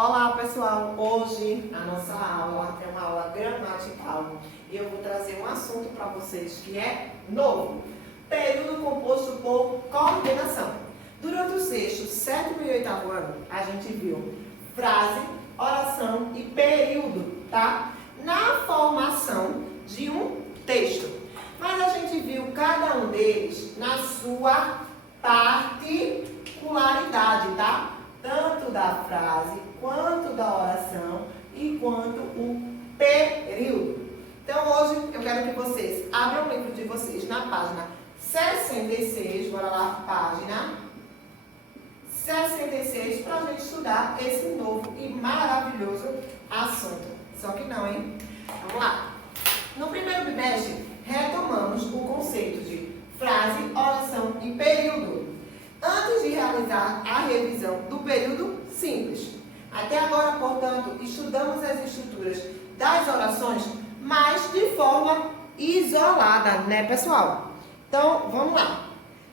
Olá pessoal, hoje a nossa aula é uma aula gramatical e eu vou trazer um assunto para vocês que é novo, período composto por coordenação. Durante o sexto, sétimo e oitavo ano, a gente viu frase, oração e período, tá? Na formação de um texto. Mas a gente viu cada um deles na sua particularidade, tá? Tanto da frase, quanto da oração e quanto o período. Então hoje eu quero que vocês abram o livro de vocês na página 66, bora lá, página 66, para a gente estudar esse novo e maravilhoso assunto. Só que não, hein? Vamos lá. No primeiro bimestre, retomamos o conceito de frase, oração e período, antes de realizar a revisão do período simples. Até agora, portanto, estudamos as estruturas das orações, mas de forma isolada, né, pessoal? Então, vamos lá.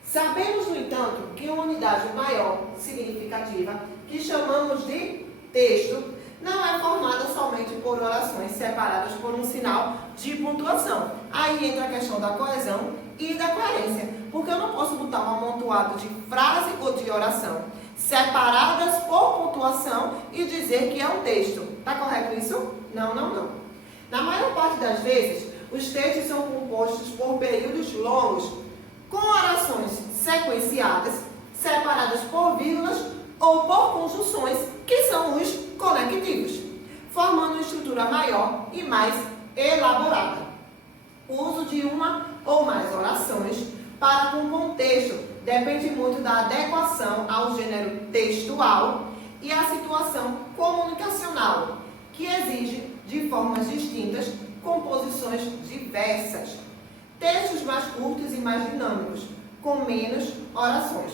Sabemos, no entanto, que uma unidade maior, significativa, que chamamos de texto, não é formada somente por orações separadas por um sinal de pontuação. Aí entra a questão da coesão e da coerência, porque eu não posso botar um amontoado de frase ou de oração separadas por pontuação e dizer que é um texto. Tá correto isso? Não, não, não. Na maior parte das vezes, os textos são compostos por períodos longos, com orações sequenciadas, separadas por vírgulas ou por conjunções, que são os conectivos, formando uma estrutura maior e mais elaborada. O uso de uma ou mais orações para compor um texto depende muito da adequação ao gênero textual e à situação comunicacional, que exige, de formas distintas, composições diversas. Textos mais curtos e mais dinâmicos, com menos orações,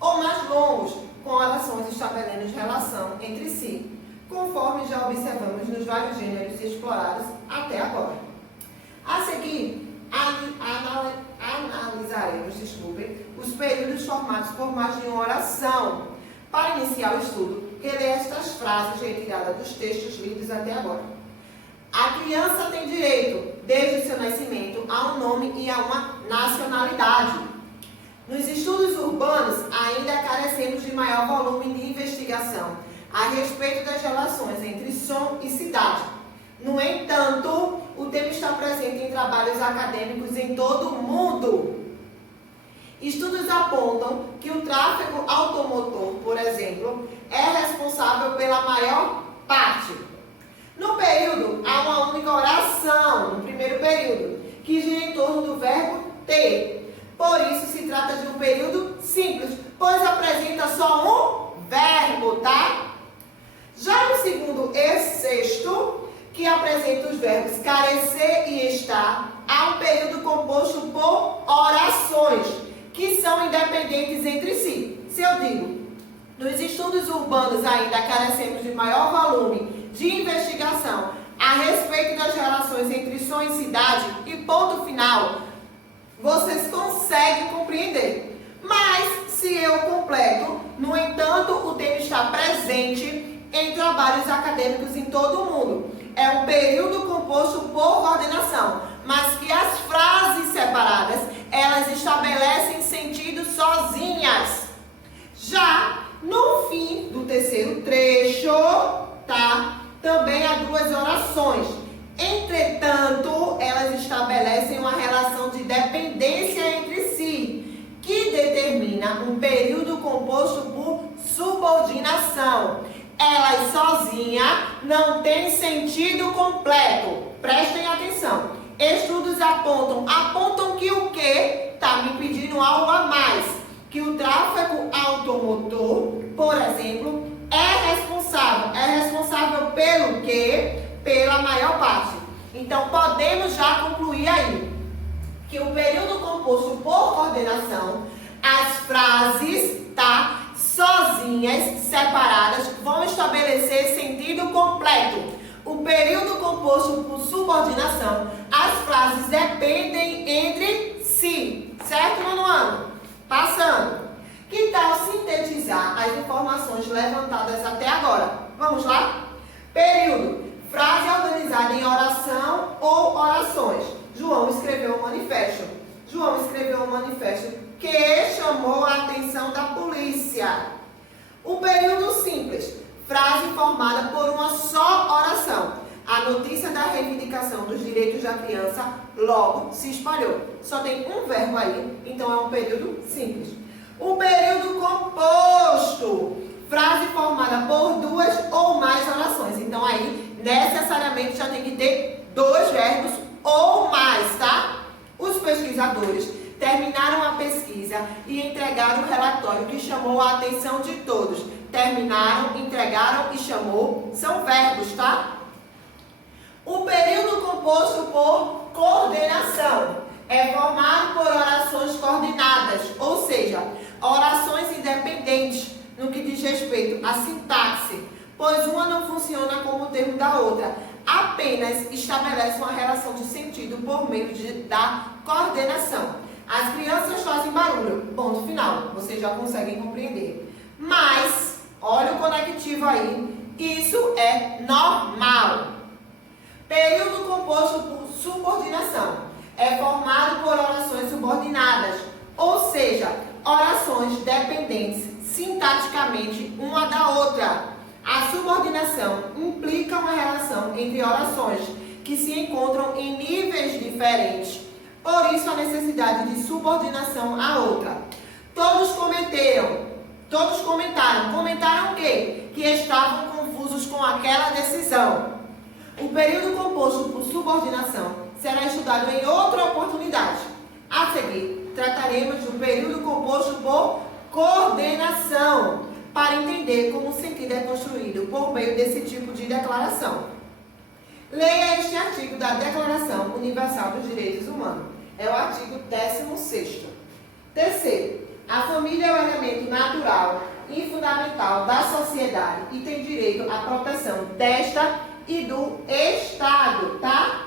ou mais longos, com orações estabelecendo relação entre si, conforme já observamos nos vários gêneros explorados até agora. A seguir, analisaremos, os períodos formados por mais de uma oração. Para iniciar o estudo, releia estas frases retiradas dos textos lidos até agora. A criança tem direito, desde o seu nascimento, a um nome e a uma nacionalidade. Nos estudos urbanos, ainda carecemos de maior volume de investigação a respeito das relações entre som e cidade. No entanto, o tema está presente em trabalhos acadêmicos em todo o mundo. Estudos apontam que o tráfego automotor, por exemplo, é responsável pela maior parte. No período, há uma única oração, no primeiro período, que gira em torno do verbo ter. Por isso, se trata de um período simples, pois apresenta só um verbo, tá? Já no segundo e sexto, que apresenta os verbos carecer e estar, há um período composto por orações, que são independentes entre si. Se eu digo, nos estudos urbanos ainda carecemos de maior volume de investigação a respeito das relações entre som e cidade e ponto final, vocês conseguem compreender. Mas, se eu completo, no entanto, o tema está presente em trabalhos acadêmicos em todo o mundo. É um período composto por coordenação, mas que as frases separadas, elas estabelecem sentido sozinhas. Já no fim do terceiro trecho, tá? Também há duas orações. Entretanto, elas estabelecem uma relação de dependência entre si, que determina um período composto por subordinação. Elas sozinhas não têm sentido completo. Prestem atenção. Estudos apontam que o quê? Está me pedindo algo a mais. Que o tráfego automotor, por exemplo, é responsável pelo quê? Pela maior parte. Então, podemos já concluir aí que o período composto por coordenação, as frases, tá? Sozinhas, separadas, vão estabelecer sentido completo. O período composto por subordinação, as frases dependem entre si. Certo, Manuano? Passando. Que tal sintetizar as informações levantadas até agora? Vamos lá? Período. Frase organizada em oração ou orações. João escreveu um manifesto. João escreveu um manifesto que chamou a atenção da polícia. O período simples. Frase formada por uma só oração. A notícia da reivindicação dos direitos da criança logo se espalhou. Só tem um verbo aí, então é um período simples. O período composto. Frase formada por duas ou mais orações. Então aí, necessariamente, já tem que ter dois verbos ou mais, tá? Os pesquisadores terminaram a pesquisa e entregaram o relatório que chamou a atenção de todos. Terminaram, entregaram e chamou, são verbos, tá? O período composto por coordenação é formado por orações coordenadas, ou seja, orações independentes no que diz respeito à sintaxe, pois uma não funciona como o termo da outra, apenas estabelece uma relação de sentido por meio da coordenação. As crianças fazem barulho, ponto final, vocês já conseguem compreender. Mas, olha o conectivo aí, isso é normal. Período composto por subordinação é formado por orações subordinadas, ou seja, orações dependentes sintaticamente uma da outra. A subordinação implica uma relação entre orações que se encontram em níveis diferentes, por isso a necessidade de subordinação à outra. Todos comentaram o quê? Que estavam confusos com aquela decisão. O período composto por subordinação será estudado em outra oportunidade. A seguir, trataremos do período composto por coordenação, para entender como o sentido é construído por meio desse tipo de declaração. Leia este artigo da Declaração Universal dos Direitos Humanos. É o artigo 16º. Terceiro, a família é o elemento natural e fundamental da sociedade e tem direito à proteção desta e do Estado, tá?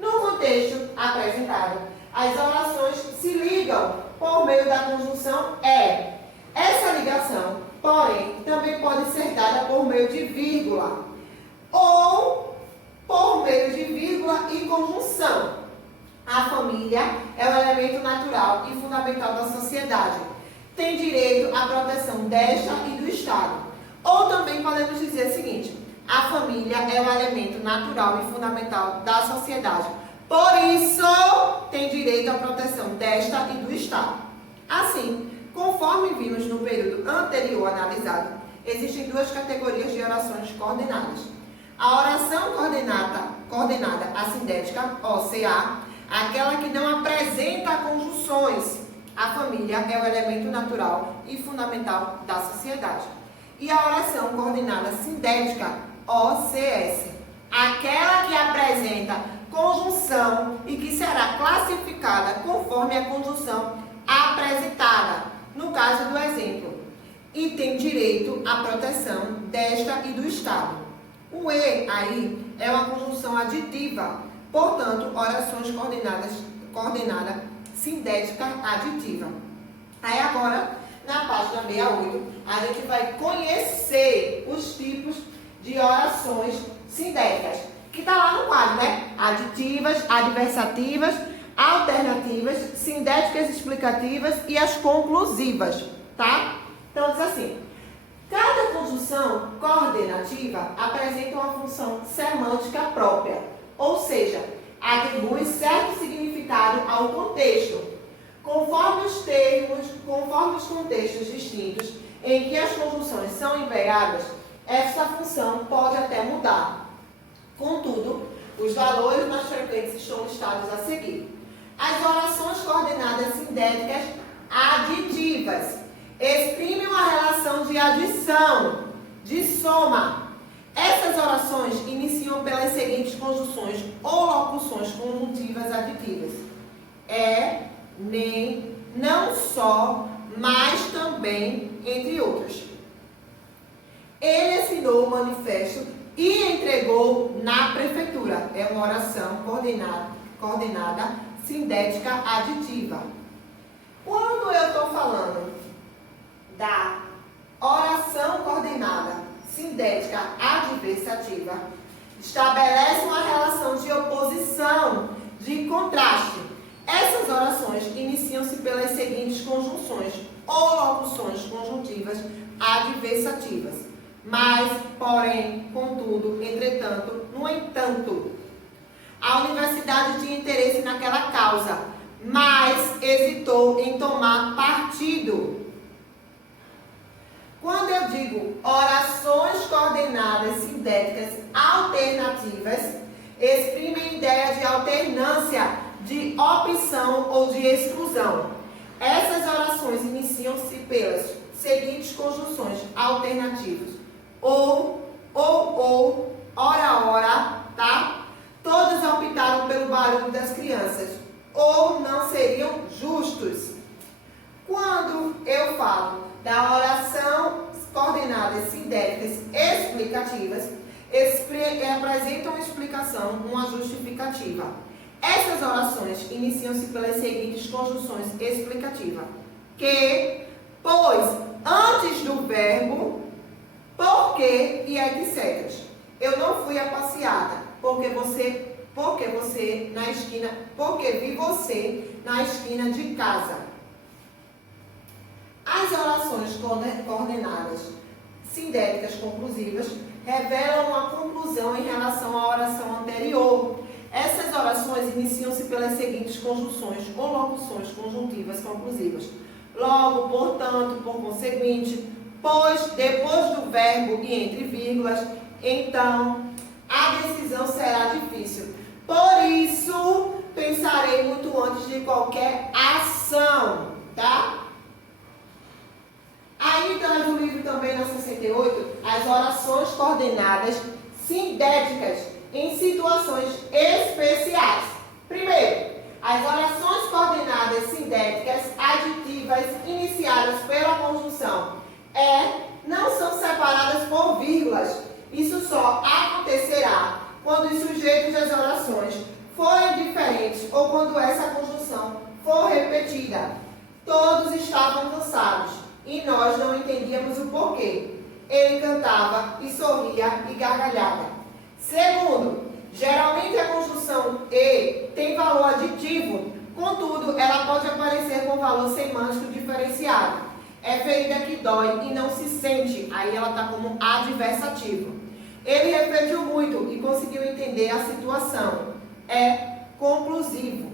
No contexto apresentado, as orações se ligam por meio da conjunção é. Essa ligação, porém, também pode ser dada por meio de vírgula ou por meio de vírgula e conjunção. A família é o elemento natural e fundamental da sociedade. Tem direito à proteção desta e do Estado. Ou também podemos dizer o seguinte: a família é o elemento natural e fundamental da sociedade. Por isso, tem direito à proteção desta e do Estado. Assim, conforme vimos no período anterior analisado, existem duas categorias de orações coordenadas. A oração coordenada assindética, OCA, aquela que não apresenta conjunções. A família é o elemento natural e fundamental da sociedade. E a oração coordenada sindética, OCS, aquela que apresenta conjunção e que será classificada conforme a conjunção apresentada, no caso do exemplo, e tem direito à proteção desta e do Estado. O E aí é uma conjunção aditiva, portanto, orações coordenada sindética aditiva. Aí agora, na página 68, a gente vai conhecer os tipos de orações sindéticas, que está lá no quadro, né? Aditivas, adversativas, alternativas, sindéticas explicativas e as conclusivas, tá? Então diz assim: cada conjunção coordenativa apresenta uma função semântica própria, ou seja, atribui certo significado ao contexto. Conforme os contextos distintos em que as conjunções são empregadas, essa função pode até mudar. Contudo, os valores mais frequentes estão listados a seguir. As orações coordenadas sindéticas aditivas exprimem uma relação de adição, de soma. Essas orações iniciam pelas seguintes conjunções ou locuções conjuntivas aditivas: é, nem, não só, mas também, entre outras. Ele assinou o manifesto e entregou na prefeitura. É uma oração coordenada sindética aditiva. Quando eu estou falando da oração coordenada sindética adversativa estabelece uma relação de oposição, de contraste. Essas orações iniciam-se pelas seguintes conjunções ou locuções conjuntivas adversativas. Mas, porém, contudo, entretanto, no entanto, a universidade tinha interesse naquela causa, mas hesitou em tomar partido. Quando eu digo orações coordenadas sindéticas alternativas, exprimem a ideia de alternância, de opção ou de exclusão. Essas orações iniciam-se pelas seguintes conjunções alternativas: ou, ora, tá? Todos optaram pelo barulho das crianças, ou não seriam justos. Quando eu falo da oração coordenadas sindéticas explicativas, apresentam uma explicação, uma justificativa. Essas orações iniciam-se pelas seguintes conjunções explicativas: que, pois, antes do verbo, porque e etc. Eu não fui a passeada, porque vi você na esquina de casa. As orações coordenadas sindéticas conclusivas revelam uma conclusão em relação à oração anterior. Essas orações iniciam-se pelas seguintes conjunções ou locuções conjuntivas conclusivas: logo, portanto, por conseguinte, pois, depois do verbo e entre vírgulas, então, a decisão será difícil. Por isso, pensarei muito antes de qualquer ação, tá? Aí traz o livro também na 68, as orações coordenadas sindéticas em situações especiais. Primeiro, as orações coordenadas sindéticas aditivas iniciadas pela conjunção não são separadas por vírgulas. Isso só acontecerá quando os sujeitos das orações forem diferentes ou quando essa conjunção for repetida. Todos estavam cansados e nós não entendíamos o porquê. Ele cantava e sorria e gargalhava. Segundo, geralmente a conjunção e tem valor aditivo, contudo, ela pode aparecer com valor semântico diferenciado. É ferida que dói e não se sente, aí ela está como adversativo. Ele refletiu muito e conseguiu entender a situação. É conclusivo.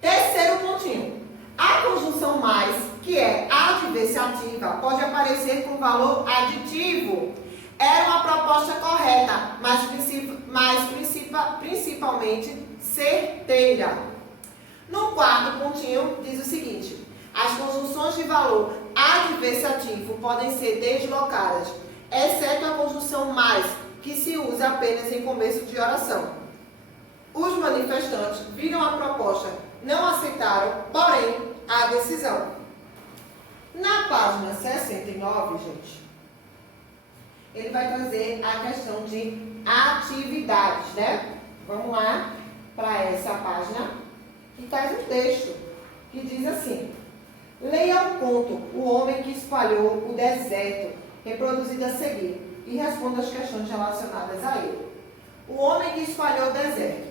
Terceiro pontinho. A conjunção mais, que é adversativa, pode aparecer com valor aditivo. Era uma proposta correta, mas principalmente certeira. No quarto pontinho, diz o seguinte: as conjunções de valor adversativo podem ser deslocadas, exceto a conjunção mais, que se usa apenas em começo de oração. Os manifestantes viram a proposta, não aceitaram, porém, a decisão. Na página 69, gente, ele vai trazer a questão de atividades, né? Vamos lá para essa página, que traz um texto que diz assim: leia o conto O Homem que Espalhou o Deserto, reproduzido a seguir, e responda as questões relacionadas a ele. O homem que espalhou o deserto.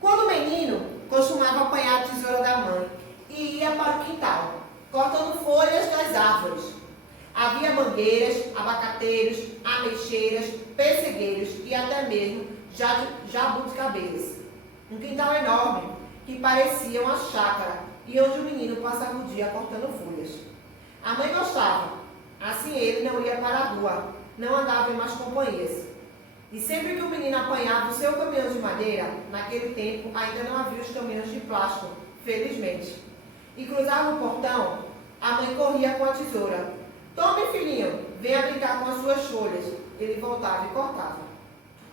Quando menino, costumava apanhar a tesoura da mãe e ia para o quintal, cortando folhas das árvores. Havia mangueiras, abacateiros, ameixeiras, pessegueiros e até mesmo jabuticabeiras. Um quintal enorme, que parecia uma chácara, e onde o menino passava o dia cortando folhas. A mãe gostava, assim ele não ia para a rua, não andava em mais companhias. E sempre que o menino apanhava o seu caminhão de madeira, naquele tempo ainda não havia os caminhões de plástico, felizmente, e cruzava o portão, a mãe corria com a tesoura. Tome, filhinho, venha brincar com as suas folhas. Ele voltava e cortava.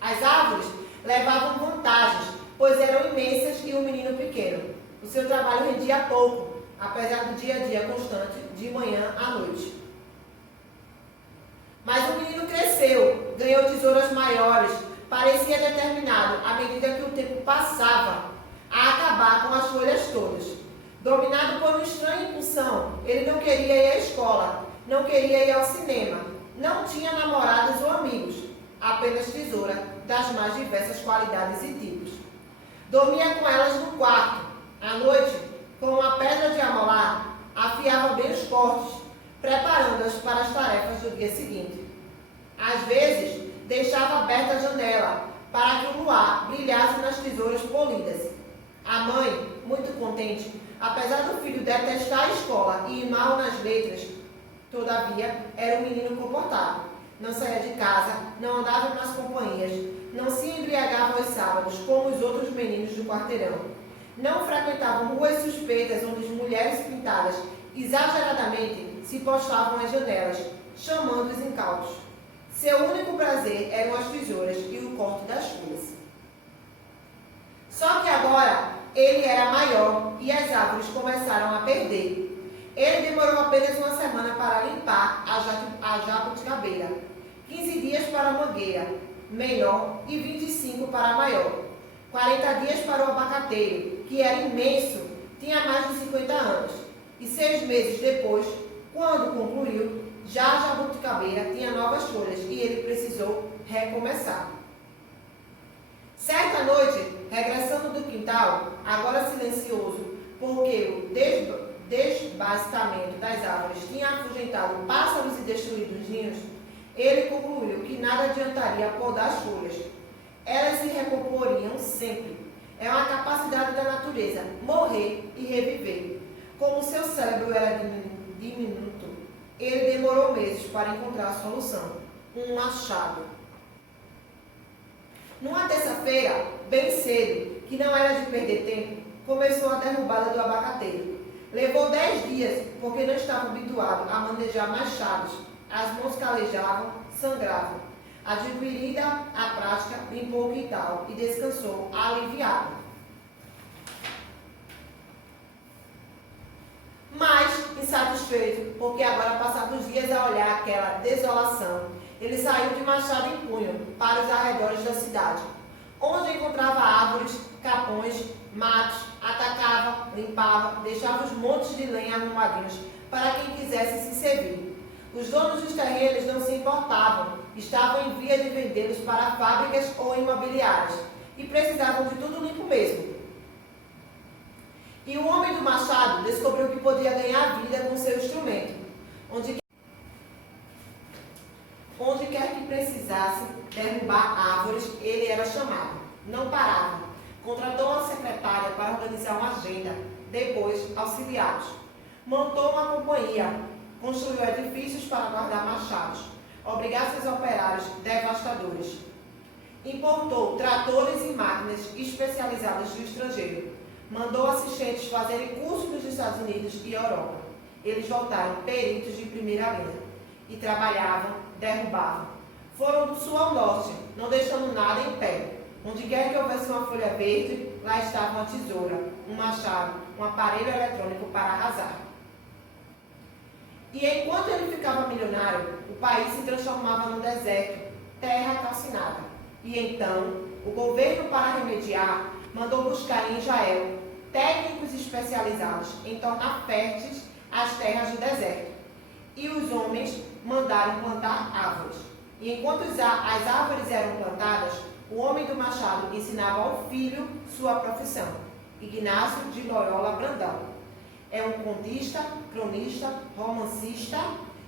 As árvores levavam vantagens, pois eram imensas e o menino pequeno. O seu trabalho rendia pouco, apesar do dia a dia constante, de manhã à noite. Mas o menino cresceu, ganhou tesouras maiores, parecia determinado, à medida que o tempo passava, a acabar com as folhas todas. Dominado por uma estranha impulsão, ele não queria ir à escola, não queria ir ao cinema, não tinha namoradas ou amigos, apenas tesoura das mais diversas qualidades e tipos. Dormia com elas no quarto. À noite, com uma pedra de amolar, afiava bem os cortes, preparando-as para as tarefas do dia seguinte. Às vezes, deixava aberta a janela para que o luar brilhasse nas tesouras polidas. A mãe, muito contente, apesar do filho detestar a escola e ir mal nas letras, todavia, era um menino comportado. Não saía de casa, não andava nas companhias, não se embriagava aos sábados, como os outros meninos do quarteirão. Não frequentavam ruas suspeitas onde as mulheres pintadas exageradamente se postavam às janelas, chamando os incautos. Seu único prazer eram as tesouras e o corte das folhas. Só que agora ele era maior e as árvores começaram a perder. Ele demorou apenas uma semana para limpar a jabuticabeira, 15 dias para a mangueira menor e 25 para a maior. 40 dias para o abacateiro, que era imenso, tinha mais de 50 anos. E 6 meses depois, quando concluiu, já a jabuticabeira tinha novas folhas e ele precisou recomeçar. Certa noite, regressando do quintal, agora silencioso, porque o desbastamento das árvores tinha afugentado pássaros e destruído os ninhos, ele concluiu que nada adiantaria podar as folhas. Elas se recomporiam sempre. É uma capacidade da natureza, morrer e reviver. Como seu cérebro era diminuto, ele demorou meses para encontrar a solução. Um machado. Numa terça-feira, bem cedo, que não era de perder tempo, começou a derrubada do abacateiro. Levou 10 dias, porque não estava habituado a manejar machados. As mãos calejavam, sangravam. Adquirida a prática, limpou o quintal e descansou aliviado. Mas, insatisfeito, porque agora passavam os dias a olhar aquela desolação, ele saiu de machado em punho para os arredores da cidade, onde encontrava árvores, capões, matos, atacava, limpava, deixava os montes de lenha arrumadinhos para quem quisesse se servir. Os donos dos terrenos não se importavam, estavam em via de vendê-los para fábricas ou imobiliárias e precisavam de tudo limpo mesmo. E o homem do machado descobriu que podia ganhar vida com seu instrumento. Onde quer que precisasse derrubar árvores, ele era chamado. Não parava. Contratou uma secretária para organizar uma agenda. Depois, auxiliados. Montou uma companhia. Construiu edifícios para guardar machados. Obrigava seus operários devastadores. Importou tratores e máquinas especializadas do estrangeiro. Mandou assistentes fazerem cursos nos Estados Unidos e Europa. Eles voltaram peritos de primeira linha. E trabalhavam, derrubavam. Foram do sul ao norte, não deixando nada em pé. Onde quer que houvesse uma folha verde, lá estava uma tesoura, um machado, um aparelho eletrônico para arrasar. E enquanto ele ficava milionário, o país se transformava num deserto, terra calcinada. E então, o governo, para remediar, mandou buscar em Israel técnicos especializados em tornar férteis as terras do deserto. E os homens mandaram plantar árvores. E enquanto as árvores eram plantadas, o homem do machado ensinava ao filho sua profissão. Ignácio de Loyola Brandão. É um contista, cronista, romancista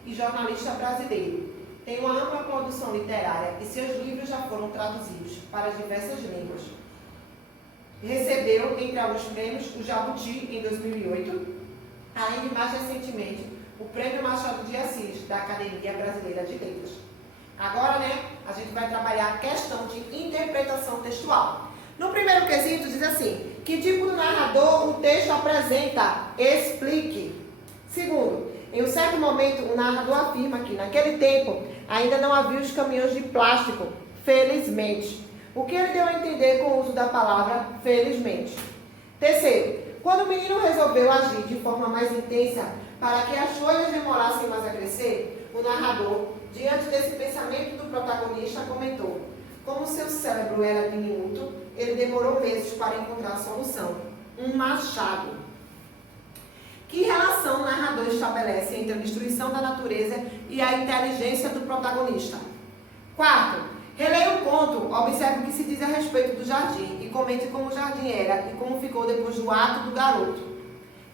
e jornalista brasileiro. Tem uma ampla produção literária e seus livros já foram traduzidos para diversas línguas. Recebeu, entre alguns prêmios, o Jabuti em 2008, além de mais recentemente o Prêmio Machado de Assis, da Academia Brasileira de Letras. Agora, a gente vai trabalhar a questão de interpretação textual. No primeiro quesito diz assim: que tipo de narrador o texto apresenta? Explique. Segundo, em um certo momento o narrador afirma que naquele tempo ainda não havia os caminhões de plástico, felizmente. O que ele deu a entender com o uso da palavra felizmente. Terceiro, quando o menino resolveu agir de forma mais intensa para que as folhas demorassem mais a crescer, o narrador, diante desse pensamento do protagonista, comentou: como seu cérebro era diminuto, ele demorou meses para encontrar a solução. Um machado. Que relação o narrador estabelece entre a destruição da natureza e a inteligência do protagonista? Quarto, releia o conto, observe o que se diz a respeito do jardim e comente como o jardim era e como ficou depois do ato do garoto.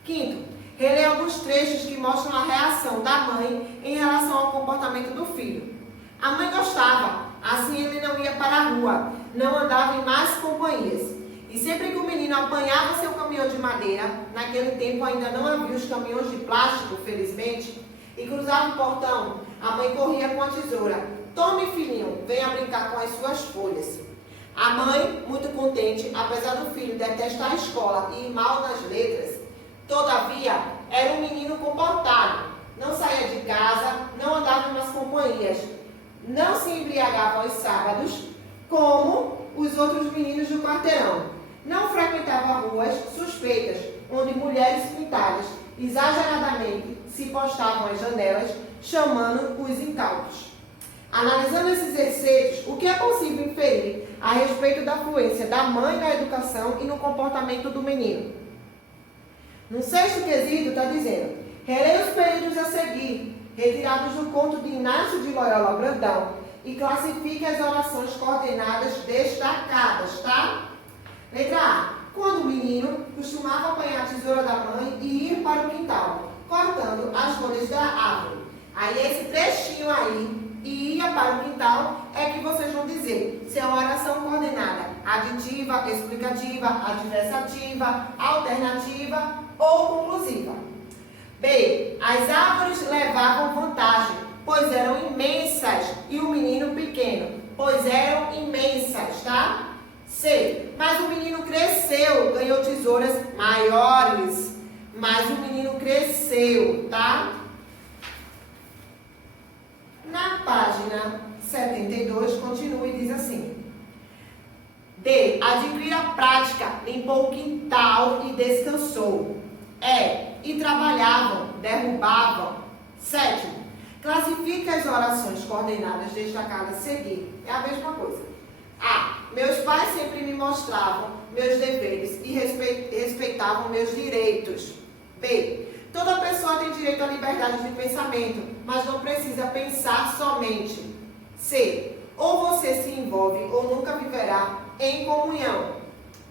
Quinto, releia alguns trechos que mostram a reação da mãe em relação ao comportamento do filho. A mãe gostava, assim ele não ia para a rua, não andava em más companhias. E sempre que o menino apanhava seu caminhão de madeira, naquele tempo ainda não havia os caminhões de plástico, felizmente, e cruzava o portão, a mãe corria com a tesoura. Tome, filhinho, venha brincar com as suas folhas. A mãe, muito contente, apesar do filho detestar a escola e ir mal nas letras, todavia, era um menino comportado. Não saía de casa, não andava em más companhias, não se embriagava aos sábados, como os outros meninos do quarteirão. Não frequentava ruas suspeitas, onde mulheres pintadas exageradamente se postavam às janelas, chamando os incautos. Analisando esses excessos, o que é possível inferir a respeito da fluência da mãe na educação e no comportamento do menino? No sexto quesito está dizendo: releia os períodos a seguir, retirados do conto de Inácio de Loyola Brandão, e classifique as orações coordenadas destacadas, tá? Letra A. Quando o menino costumava apanhar a tesoura da mãe e ir para o quintal, cortando as folhas da árvore. Aí esse trechinho aí, e ia para o quintal, é que vocês vão dizer se é uma oração coordenada aditiva, explicativa, adversativa, alternativa ou conclusiva. B. As árvores levavam vantagem, pois eram imensas, e o menino pequeno, pois eram imensas, tá? C. Mas o menino cresceu, ganhou tesouras maiores. Mas o menino cresceu, tá? Na página 72, continua e diz assim: D. Adquiriu a prática, limpou o quintal e descansou. E. E trabalhavam, derrubavam. Sétimo. Classifica as orações coordenadas destacadas a seguir. É a mesma coisa. A. Meus pais sempre me mostravam meus deveres e respeitavam meus direitos. B. Toda pessoa tem direito à liberdade de pensamento, mas não precisa pensar somente. C. Ou você se envolve ou nunca viverá em comunhão.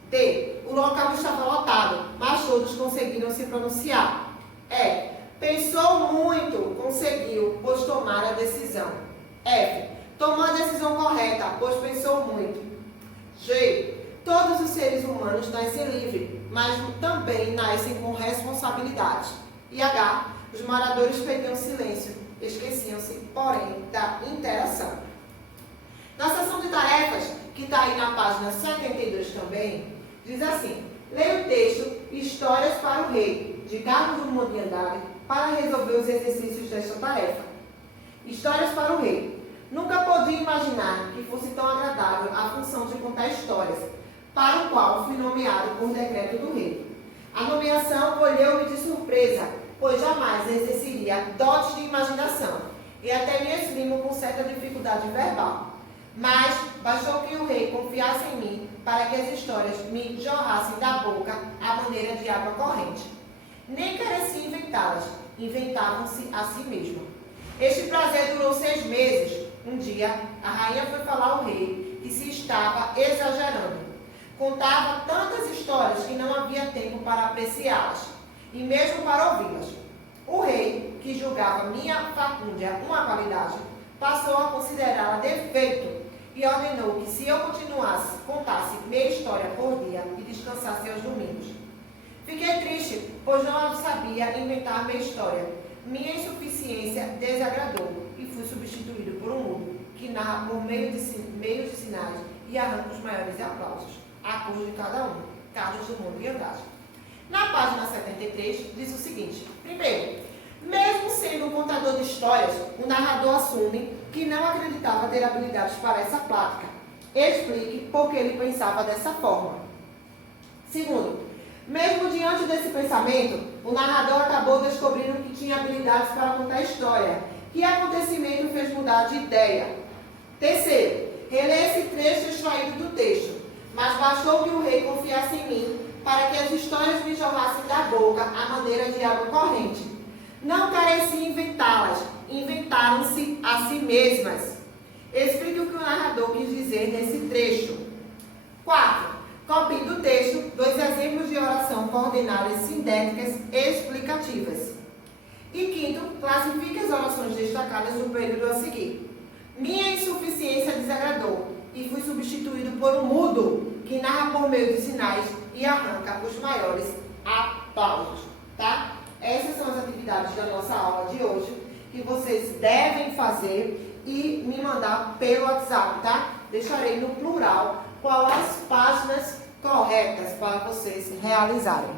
D. O local estava lotado, mas todos conseguiram se pronunciar. E. Pensou muito, conseguiu, pois tomara a decisão. F. Tomou a decisão correta, pois pensou muito. G. Todos os seres humanos nascem livres, mas também nascem com responsabilidade. E H. Os moradores pediam silêncio, esqueciam-se, porém, da interação. Na seção de tarefas, que está aí na página 72 também, diz assim: leia o texto Histórias para o Rei, de Carlos Drummond de Andrade, para resolver os exercícios desta tarefa. Histórias para o Rei. Nunca podia imaginar que fosse tão agradável a função de contar histórias, para o qual fui nomeado por decreto do rei. A nomeação colheu-me de surpresa, pois jamais exerceria dotes de imaginação, e até me exprimo com certa dificuldade verbal. Mas bastou que o rei confiasse em mim para que as histórias me jorrassem da boca à maneira de água corrente. Nem carecia inventá-las, inventavam-se a si mesma. Este prazer durou 6 meses. Um dia, a rainha foi falar ao rei que se estava exagerando. Contava tantas histórias que não havia tempo para apreciá-las, e mesmo para ouvi-las. O rei, que julgava minha facúndia uma qualidade, passou a considerá-la defeito e ordenou que, se eu contasse meia história por dia e descansasse aos domingos. Fiquei triste, pois não sabia inventar meia história. Minha insuficiência desagradou e fui substituído por um mudo que narra por meios de sinais e arranca os maiores aplausos, a custo de cada um. Carlos Drummond de Andrade. Na página 73 diz o seguinte: primeiro, mesmo sendo um contador de histórias, o narrador assume que não acreditava ter habilidades para essa prática. Explique por que ele pensava dessa forma. Segundo, mesmo diante desse pensamento, o narrador acabou descobrindo que tinha habilidades para contar história. Que acontecimento fez mudar de ideia? Terceiro, releia esse trecho extraído do texto. Mas bastou que o rei confiasse em mim para que as histórias me jorrassem da boca à maneira de água corrente. Não careci inventá-las, inventaram-se a si mesmas. Explique o que o narrador quis dizer nesse trecho. 4. Copie do texto 2 exemplos de oração coordenadas sintéticas explicativas. E 5. Classifique as orações destacadas no período a seguir. Minha insuficiência desagradou e fui substituído por um mudo que narra por meio de sinais e arranca os maiores aplausos, tá? Essas são as atividades da nossa aula de hoje que vocês devem fazer e me mandar pelo WhatsApp, tá? Deixarei no plural qual as páginas corretas para vocês realizarem.